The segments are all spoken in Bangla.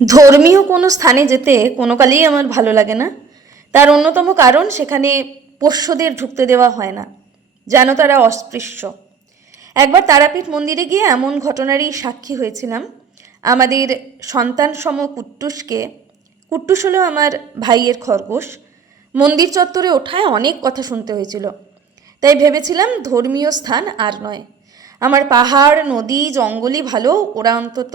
ধর্মীয় কোনো স্থানে যেতে কোনো কালেই আমার ভালো লাগে না। তার অন্যতম কারণ সেখানে পোষ্যদের ঢুকতে দেওয়া হয় না, যেন তারা অস্পৃশ্য। একবার তারাপীঠ মন্দিরে গিয়ে এমন ঘটনারই সাক্ষী হয়েছিলাম। আমাদের সন্তানসম কুট্টুসকে, কুট্টুস হলো আমার ভাইয়ের খরগোশ, মন্দির চত্বরে ওঠায় অনেক কথা শুনতে হয়েছিল। তাই ভেবেছিলাম ধর্মীয় স্থান আর নয়। আমার পাহাড়, নদী, জঙ্গলই ভালো, ওরা অন্তত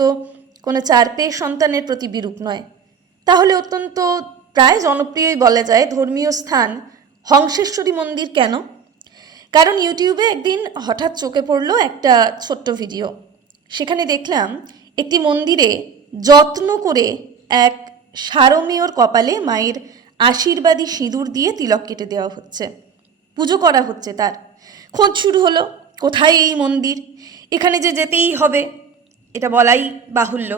কোনো চার পেয়ে সন্তানের প্রতি বিরূপ নয়। তাহলে অত্যন্ত প্রায় জনপ্রিয়ই বলা যায় ধর্মীয় স্থান হংসেশ্বরী মন্দির কেন? কারণ ইউটিউবে একদিন হঠাৎ চোখে পড়লো একটা ছোট্ট ভিডিও। সেখানে দেখলাম একটি মন্দিরে যত্ন করে এক সারমেয়র কপালে মায়ের আশীর্বাদী সিঁদুর দিয়ে তিলক কেটে দেওয়া হচ্ছে, পুজো করা হচ্ছে। তার খোঁজ শুরু হলো, কোথায় এই মন্দির, এখানে যে যেতেই হবে, এটা বলাই বাহুল্য।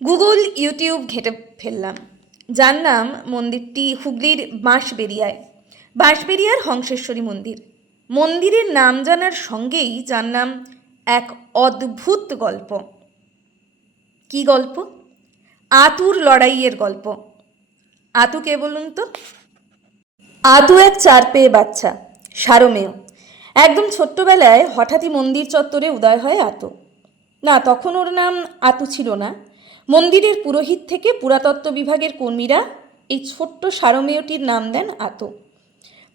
গুগল, ইউটিউব ঘেঁটে ফেললাম, জানলাম মন্দিরটি হুগলির বাঁশবেড়িয়ার হংসেশ্বরী মন্দির। মন্দিরের নাম জানার সঙ্গেই জানলাম এক অদ্ভুত গল্প। কি গল্প? আতুর লড়াইয়ের গল্প। আতু কে বলুন তো? আতু এক চার পেয়ে বাচ্চা, সারমেয়। একদম ছোট্টবেলায় হঠাৎই মন্দির চত্বরে উদয় হয় আতু। না, তখন ওর নাম আতু ছিল না। মন্দিরের পুরোহিত থেকে পুরাতত্ত্ব বিভাগের কর্মীরা এই ছোট্ট সারমেয়টির নাম দেন আতু।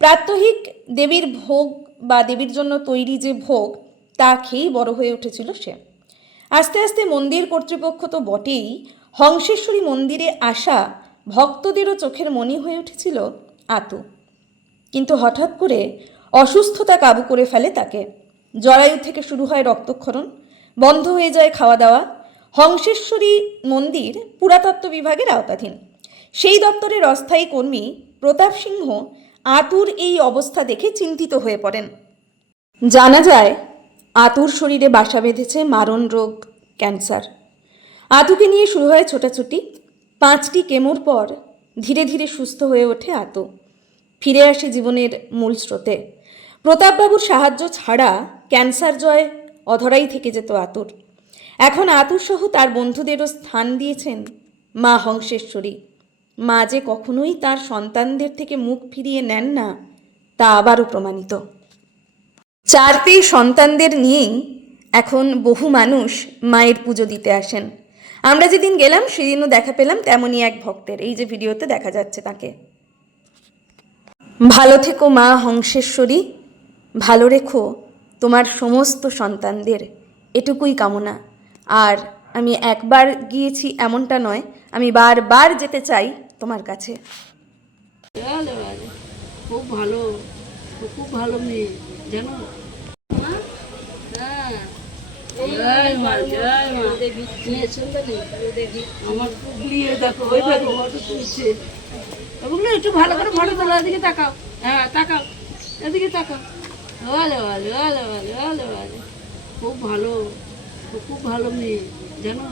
প্রাত্যহিক দেবীর ভোগ বা দেবীর জন্য তৈরি যে ভোগ, তা খেয়েই বড় হয়ে উঠেছিল সে। আস্তে আস্তে মন্দির কর্তৃপক্ষ তো বটেই, হংসেশ্বরী মন্দিরে আসা ভক্তদেরও চোখের মণি হয়ে উঠেছিল আতু। কিন্তু হঠাৎ করে অসুস্থতা কাবু করে ফেলে তাকে। জরায়ু থেকে শুরু হয় রক্তক্ষরণ, বন্ধ হয়ে যায় খাওয়া দাওয়া। হংসেশ্বরী মন্দির পুরাতত্ত্ব বিভাগের আওতাধীন। সেই দপ্তরের অস্থায়ী কর্মী প্রতাপ সিংহ আতুর এই অবস্থা দেখে চিন্তিত হয়ে পড়েন। জানা যায় আতুর শরীরে বাসা বেঁধেছে মারণ রোগ, ক্যান্সার। আতুকে নিয়ে শুরু হয় ছোটাছুটি। 5টি কেমোর পর ধীরে ধীরে সুস্থ হয়ে ওঠে আতু, ফিরে আসে জীবনের মূল স্রোতে। প্রতাপবাবুর সাহায্য ছাড়া ক্যান্সার জয় অধরাই থেকে যেত আতুর। এখন আতুর সহ তার বন্ধুদেরও স্থান দিয়েছেন মা হংসেশ্বরী। মা যে কখনোই তার সন্তানদের থেকে মুখ ফিরিয়ে নেন না, তা আবারও প্রমাণিত। চার পেয়ে সন্তানদের নিয়েই এখন বহু মানুষ মায়ের পুজো দিতে আসেন। আমরা যেদিন গেলাম সেদিনও দেখা পেলাম তেমনই এক ভক্তের, এই যে ভিডিওতে দেখা যাচ্ছে তাকে। ভালো থেকো মা হংসেশ্বরী, ভালো রেখো তোমার সমস্ত সন্তানদের, এটুকুই কামনা। আর আমি একবার গিয়েছি এমনটা নয়, আমি বারবার যেতে চাই তোমার কাছে। খুব ভালো, খুব ভালো মেয়ে জানো। আমার পুগলিয়ে দেখো, ওই দেখো ফটো তুলছে। ওগুলো একটু ভালো করে ফটো তোলো, এদিকে তাকাও। হ্যাঁ তাকাও, এদিকে তাকাও। ভালো ভালো ভালো ভালো ভালো ভালো, খুব ভালো, খুব ভালো মেয়ে জানো।